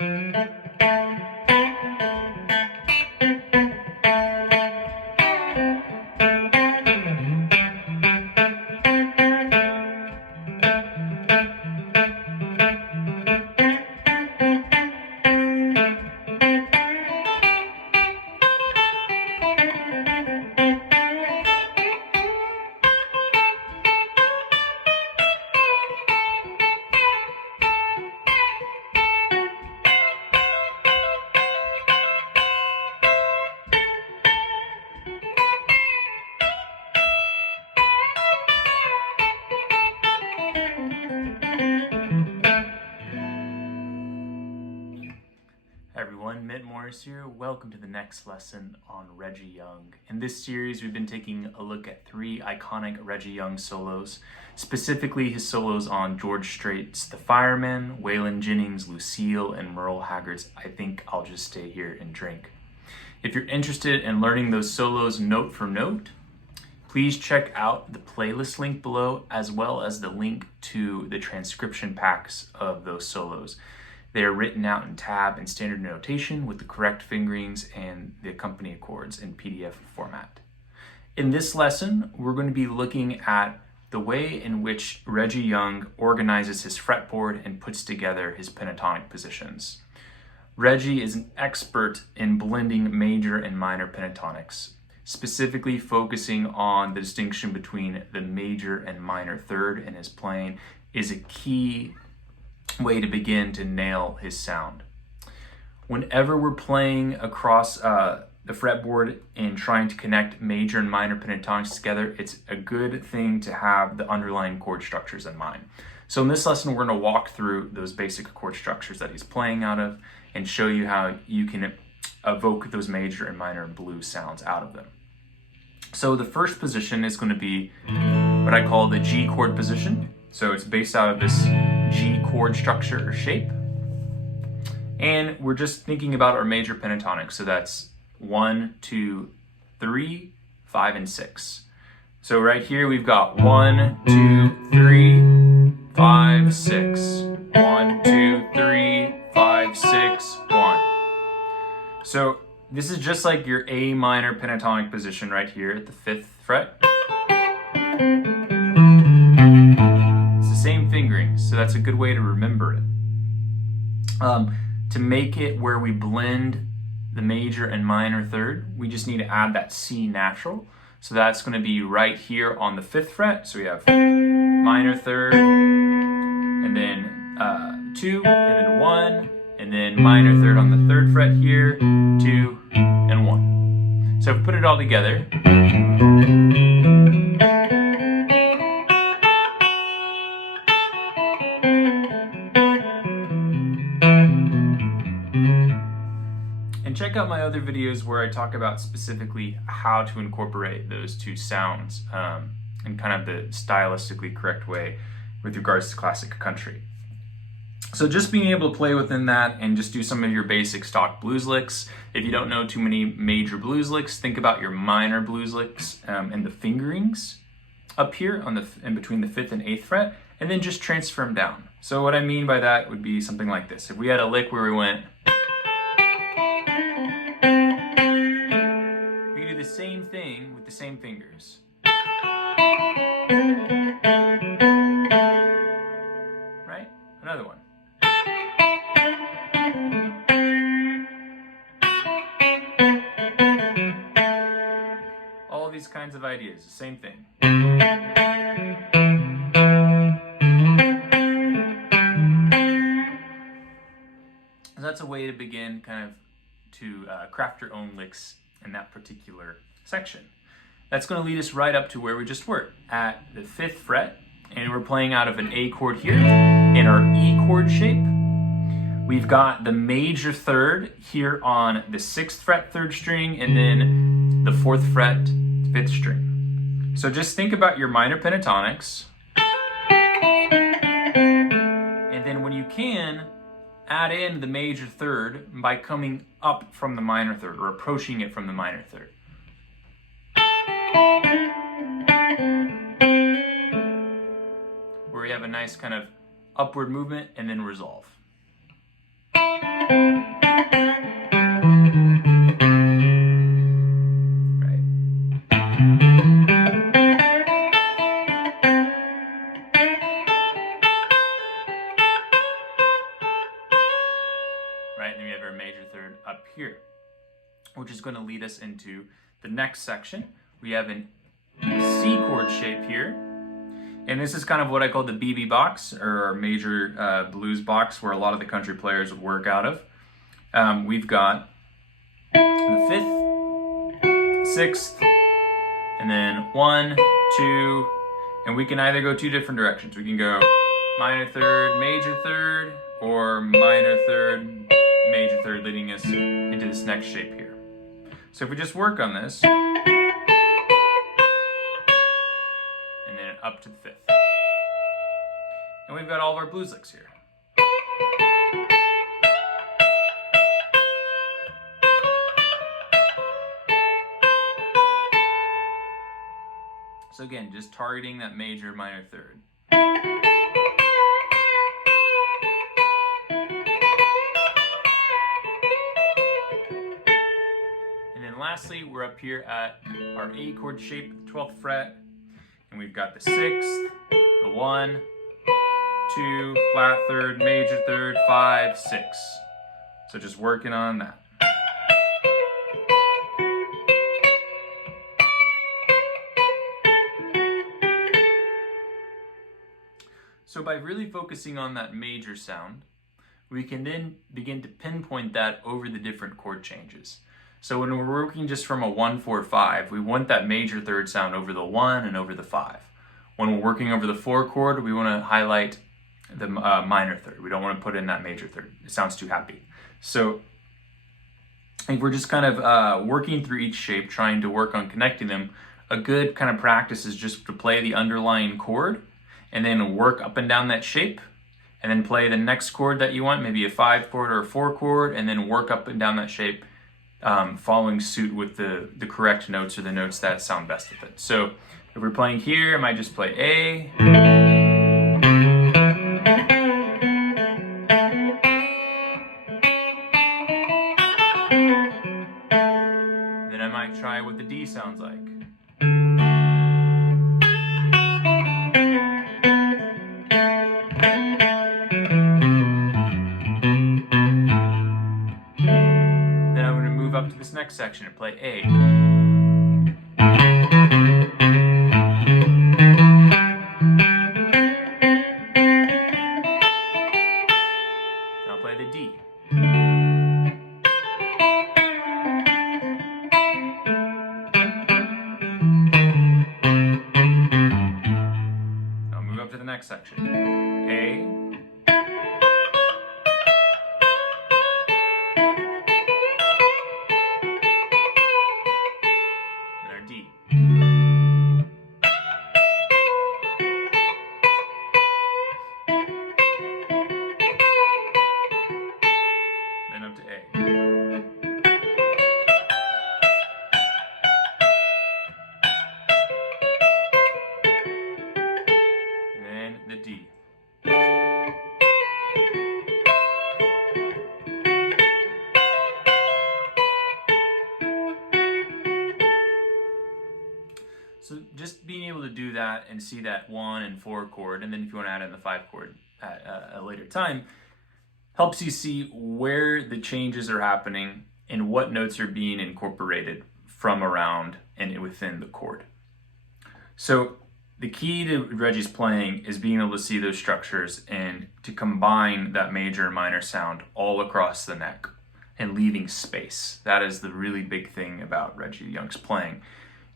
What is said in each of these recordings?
Hi everyone, Ment here. Welcome to the next lesson on Reggie Young. In this series, we've been taking a look at 3 iconic Reggie Young solos, specifically his solos on George Strait's The Fireman, Waylon Jennings' Lucille, and Merle Haggard's I Think I'll Just Stay Here and Drink. If you're interested in learning those solos note for note, please check out the playlist link below, as well as the link to the transcription packs of those solos. They are written out in tab and standard notation with the correct fingerings and the accompanying chords in PDF format. In this lesson, we're going to be looking at the way in which Reggie Young organizes his fretboard and puts together his pentatonic positions. Reggie is an expert in blending major and minor pentatonics, specifically focusing on the distinction between the major and minor third in his playing is a key way to begin to nail his sound. Whenever we're playing across the fretboard and trying to connect major and minor pentatonics together, it's a good thing to have the underlying chord structures in mind. So in this lesson, we're going to walk through those basic chord structures that he's playing out of and show you how you can evoke those major and minor and blues sounds out of them. So the first position is going to be what I call the G chord position. So it's based out of this G chord structure or shape. And we're just thinking about our major pentatonics. So that's 1, 2, 3, 5, and 6. So right here we've got 1, 2, 3, 5, 6. 1, 2, 3, 5, 6, 1. So this is just like your A minor pentatonic position right here at the 5th fret. Same fingerings, so that's a good way to remember it. To make it where we blend the major and minor third, we just need to add that C natural. So that's going to be right here on the 5th fret. So we have minor third, and then 2, and then 1, and then minor third on the 3rd fret here, 2, and 1. So if we put it all together, and check out my other videos where I talk about specifically how to incorporate those two sounds in kind of the stylistically correct way with regards to classic country. So just being able to play within that and just do some of your basic stock blues licks. If you don't know too many major blues licks, think about your minor blues licks and the fingerings up here on in between the 5th and 8th fret, and then just transfer them down. So what I mean by that would be something like this. If we had a lick where we went, we do the same thing with the same fingers. Right? Another one. All these kinds of ideas, the same thing. So that's a way to begin kind of to craft your own licks in that particular section. That's going to lead us right up to where we just were, at the 5th fret, and we're playing out of an A chord here in our E chord shape. We've got the major third here on the 6th fret 3rd string, and then the 4th fret 5th string. So just think about your minor pentatonics, and then when you can, add in the major third by coming up from the minor third or approaching it from the minor third. Where we have a nice kind of upward movement and then resolve. And right? And then we have our major third up here, which is going to lead us into the next section. We have an C chord shape here. And this is kind of what I call the BB box, or our major blues box, where a lot of the country players would work out of. We've got the 5th, 6th, and then 1, 2, and we can either go 2 different directions. We can go minor third, major third, or minor third, major third, leading us into this next shape here. So if we just work on this, and then up to the 5th. And we've got all of our blues licks here. So again, just targeting that major, minor third. And then lastly, we're up here at our A chord shape, the 12th fret. And we've got the 6th, the 1, 2, flat third, major third, 5, 6. So just working on that. So by really focusing on that major sound, we can then begin to pinpoint that over the different chord changes. So when we're working just from a 1, 4, 5, we want that major third sound over the 1 and over the 5. When we're working over the 4 chord, we want to highlight the minor third. We don't want to put in that major third. It sounds too happy. So I think we're just kind of working through each shape, trying to work on connecting them. A good kind of practice is just to play the underlying chord and then work up and down that shape, and then play the next chord that you want, maybe a 5 chord or a 4 chord, and then work up and down that shape, following suit with the correct notes or the notes that sound best with it. So if we're playing here, I might just play A. Then I might try what the D sounds like. Then I'm going to move up to this next section and play A. I'll play the D. I'll move up to the next section. A. And our D. Then up to A. And then the D. So just being able to do that and see that 1 and 4 chord, and then if you want to add in the 5 chord at a later time, helps you see where the changes are happening and what notes are being incorporated from around and within the chord. So the key to Reggie's playing is being able to see those structures and to combine that major and minor sound all across the neck and leaving space. That is the really big thing about Reggie Young's playing.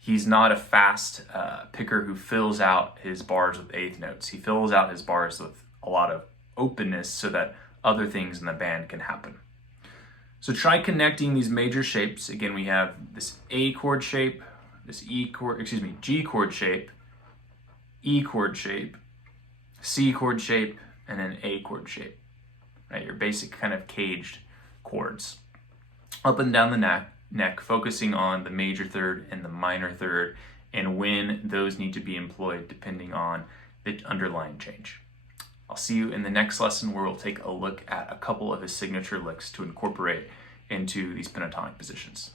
He's not a fast picker who fills out his bars with eighth notes. He fills out his bars with a lot of openness so that other things in the band can happen. So try connecting these major shapes. Again, we have this A chord shape, this G chord shape, E chord shape, C chord shape, and then A chord shape. Right, your basic kind of caged chords. Up and down the neck, focusing on the major third and the minor third, and when those need to be employed depending on the underlying change. I'll see you in the next lesson where we'll take a look at a couple of his signature licks to incorporate into these pentatonic positions.